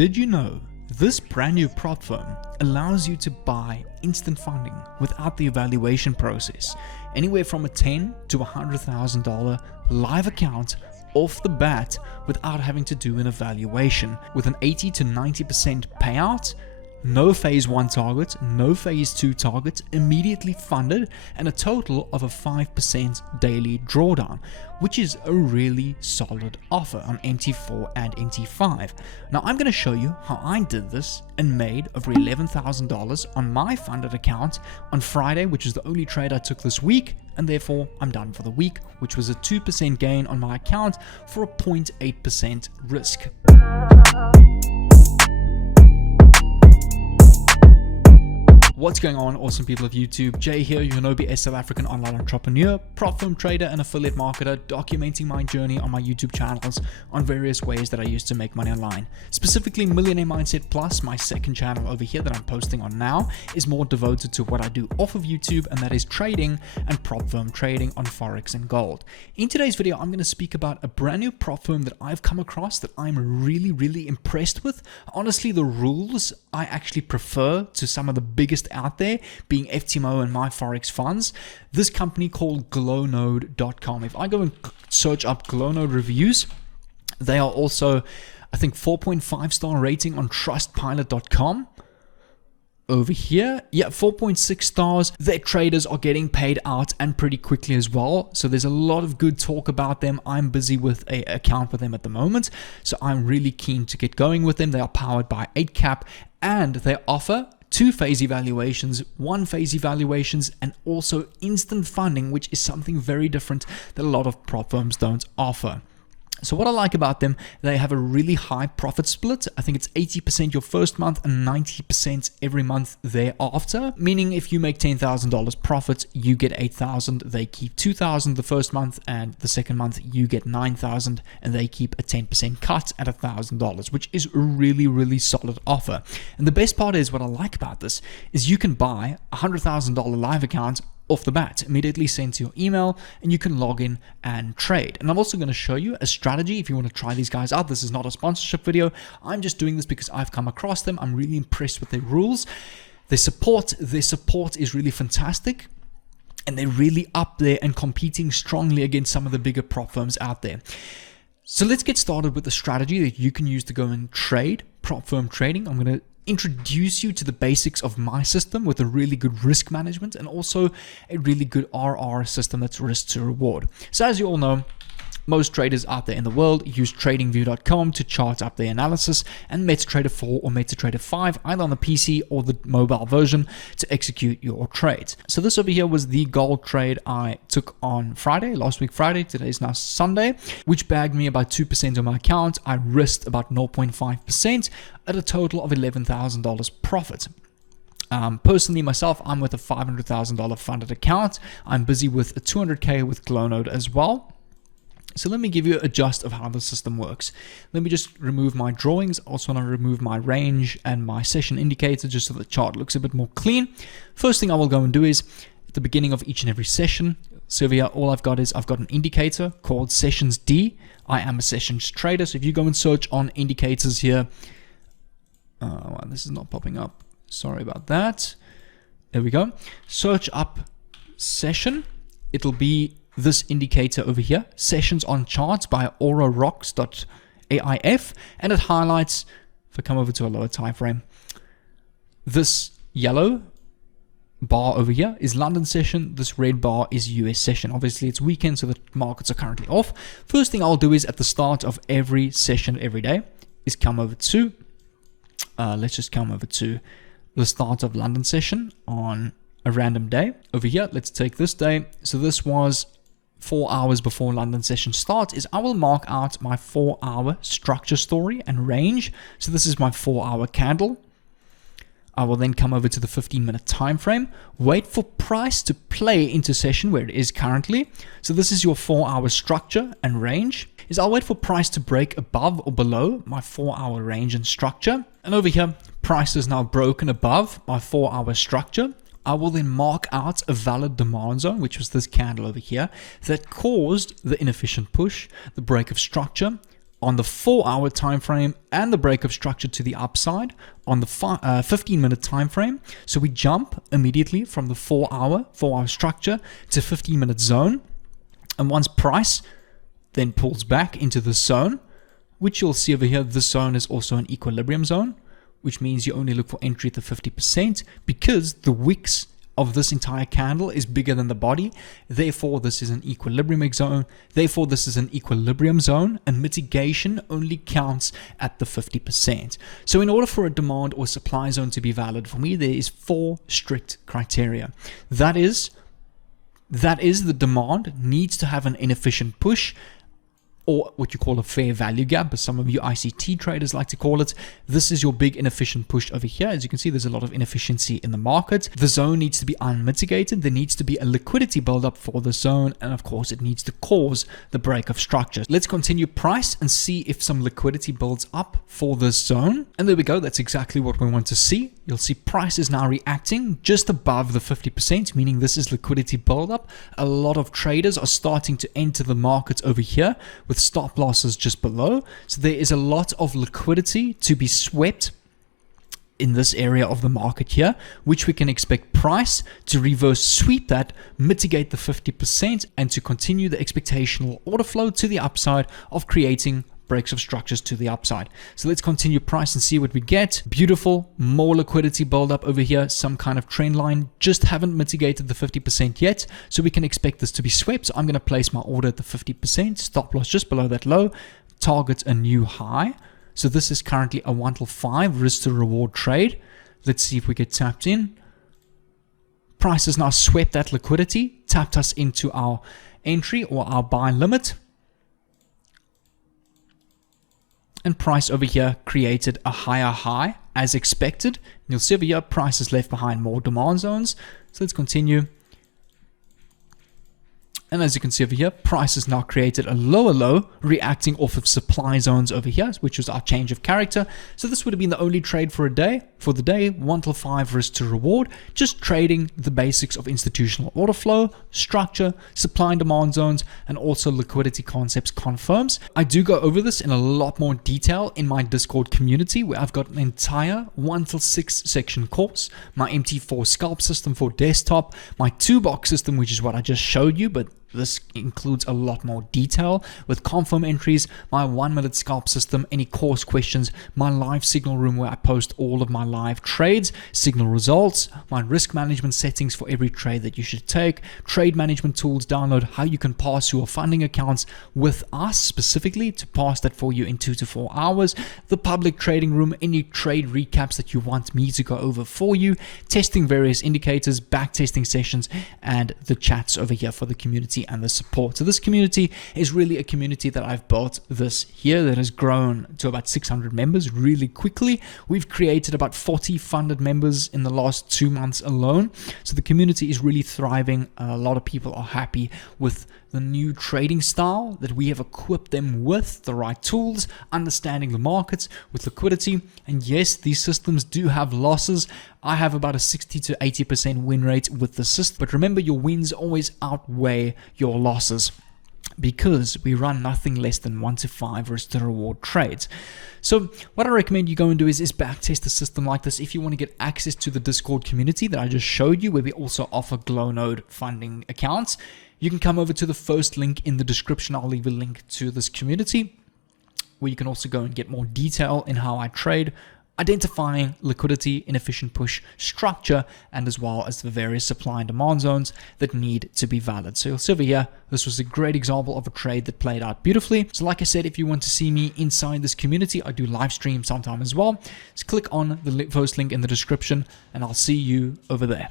Did you know this brand new prop firm allows you to buy instant funding without the evaluation process, anywhere from a $10,000 to $100,000 live account off the bat without having to do an evaluation, with an 80 to 90% payout, no phase 1 target, no phase 2 target, immediately funded, and a total of a 5% daily drawdown, which is a really solid offer on MT4 and MT5. Now I'm going to show you how I did this and made over $11,000 on my funded account on Friday, which is the only trade I took this week, and therefore I'm done for the week, which was a 2% gain on my account for a 0.8% risk. What's going on, awesome people of YouTube? Jay here, your no-BS South African online entrepreneur, prop firm trader, and affiliate marketer, documenting my journey on my YouTube channels on various ways that I use to make money online. Specifically, Millionaire Mindset Plus, my second channel over here that I'm posting on now, is more devoted to what I do off of YouTube, and that is trading and prop firm trading on Forex and gold. In today's video, I'm going to speak about a brand new prop firm that I've come across that I'm really impressed with. Honestly, the rules I actually prefer to some of the biggest out there, being FTMO and my Forex funds. This company called Glownode.com. If I go and search up Glownode reviews, they are also, I think, 4.5 star rating on Trustpilot.com. Over here, yeah, 4.6 stars. Their traders are getting paid out and pretty quickly as well. So there's a lot of good talk about them. I'm busy with an account with them at the moment, so I'm really keen to get going with them. They are powered by 8cap and they offer 2 phase evaluations, 1 phase evaluations, and also instant funding, which is something very different that a lot of prop firms don't offer. So what I like about them, they have a really high profit split. I think it's 80% your first month and 90% every month thereafter. Meaning if you make $10,000 profit, you get $8,000. They keep $2,000 the first month, and the second month you get $9,000, and they keep a 10% cut at $1,000, which is a really solid offer. And the best part is, what I like about this is you can buy a $100,000 live account off the bat, immediately sent to your email, and you can log in and trade. And I'm also going to show you a strategy if you want to try these guys out. This is not a sponsorship video. I'm just doing this because I've come across them. I'm really impressed with their rules. Their support is really fantastic, and they're really up there and competing strongly against some of the bigger prop firms out there. So let's get started with the strategy that you can use to go and trade prop firm trading. I'm going to introduce you to the basics of my system with a really good risk management and also a really good RR system that's risk to reward. So as you all know, most traders out there in the world use tradingview.com to chart up their analysis, and MetaTrader 4 or MetaTrader 5, either on the PC or the mobile version, to execute your trades. So this over here was the gold trade I took on Friday, last week Friday. Today is now Sunday, which bagged me about 2% on my account. I risked about 0.5% at a total of $11,000 profit. Personally, myself, I'm with a $500,000 funded account. I'm busy with a $200K with Glownode as well. So let me give you a gist of how the system works. Let me just remove my drawings. Also want to remove my range and my session indicator just so the chart looks a bit more clean. First thing I will go and do is at the beginning of each and every session. So here, all I've got an indicator called Sessions D. I am a sessions trader. So if you go and search on indicators here, this is not popping up. Sorry about that. There we go. Search up session. It'll be this indicator over here, Sessions on Charts by aurarocks.aif, and it highlights, if I come over to a lower time frame, this yellow bar over here is London session, this red bar is US session. Obviously it's weekend, so the markets are currently off. First thing I'll do is at the start of every session every day is come over to, let's just come over to the start of London session on a random day. Over here, let's take this day. So this was 4 hours before London session starts. Is I will mark out my 4-hour structure story and range. So this is my 4-hour candle. I will then come over to the 15-minute time frame, wait for price to play into session where it is currently. So this is your 4-hour structure and range. Is I'll wait for price to break above or below my 4-hour range and structure. And over here, price is now broken above my 4-hour structure. I will then mark out a valid demand zone, which was this candle over here, that caused the inefficient push, the break of structure, on the 4-hour time frame and the break of structure to the upside on the 15-minute time frame. So we jump immediately from the 4-hour structure to 15-minute zone. And once price then pulls back into the zone, which you'll see over here, this zone is also an equilibrium zone, which means you only look for entry at the 50% because the wicks of this entire candle is bigger than the body. Therefore, this is an equilibrium zone. Therefore, this is an equilibrium zone, and mitigation only counts at the 50%. So in order for a demand or supply zone to be valid for me, there is 4 strict criteria. That is the demand needs to have an inefficient push, or what you call a fair value gap, as some of you ICT traders like to call it. This is your big inefficient push over here. As you can see, there's a lot of inefficiency in the market. The zone needs to be unmitigated. There needs to be a liquidity buildup for the zone, and of course, it needs to cause the break of structure. Let's continue price and see if some liquidity builds up for this zone. And there we go. That's exactly what we want to see. You'll see price is now reacting just above the 50%, meaning this is liquidity buildup. A lot of traders are starting to enter the markets over here with stop losses just below. So there is a lot of liquidity to be swept in this area of the market here, which we can expect price to reverse sweep that, mitigate the 50%, and to continue the expectational order flow to the upside of creating breaks of structures to the upside. So let's continue price and see what we get. Beautiful, more liquidity build up over here, some kind of trend line, just haven't mitigated the 50% yet, so we can expect this to be swept. So I'm going to place my order at the 50%, stop loss just below that low, target a new high. So this is currently a 1 till 5 risk to reward trade. Let's see if we get tapped in. Price has now swept that liquidity, tapped us into our entry or our buy limit. And price over here created a higher high as expected. And you'll see over here, price has left behind more demand zones. So let's continue. And as you can see over here, price has now created a lower low, reacting off of supply zones over here, which was our change of character. So this would have been the only trade for a day. For the day, 1 till 5 risk to reward, just trading the basics of institutional order flow, structure, supply and demand zones, and also liquidity concepts confirms. I do go over this in a lot more detail in my Discord community, where I've got an entire 1 till 6 section course, my MT4 scalp system for desktop, my 2-box system, which is what I just showed you, but this includes a lot more detail with confirm entries, my 1-minute scalp system, any course questions, my live signal room where I post all of my live trades, signal results, my risk management settings for every trade that you should take, trade management tools, download how you can pass your funding accounts with us specifically to pass that for you in 2 to 4 hours, the public trading room, any trade recaps that you want me to go over for you, testing various indicators, back testing sessions, and the chats over here for the community and the support. So this community is really a community that I've built this year that has grown to about 600 members really quickly. We've created about 40 funded members in the last 2 months alone. So the community is really thriving. A lot of people are happy with the new trading style that we have equipped them with, the right tools, understanding the markets with liquidity. And yes, these systems do have losses. I have about a 60 to 80% win rate with the system. But remember, your wins always outweigh your losses, because we run nothing less than 1 to 5 risk to reward trades. So what I recommend you go and do is backtest a system like this if you want to get access to the Discord community that I just showed you, where we also offer Glownode funding accounts. You can come over to the first link in the description. I'll leave a link to this community where you can also go and get more detail in how I trade, identifying liquidity, inefficient push, structure, and as well as the various supply and demand zones that need to be valid. So you'll see over here, this was a great example of a trade that played out beautifully. So like I said, if you want to see me inside this community, I do live stream sometime as well. Just click on the first link in the description and I'll see you over there.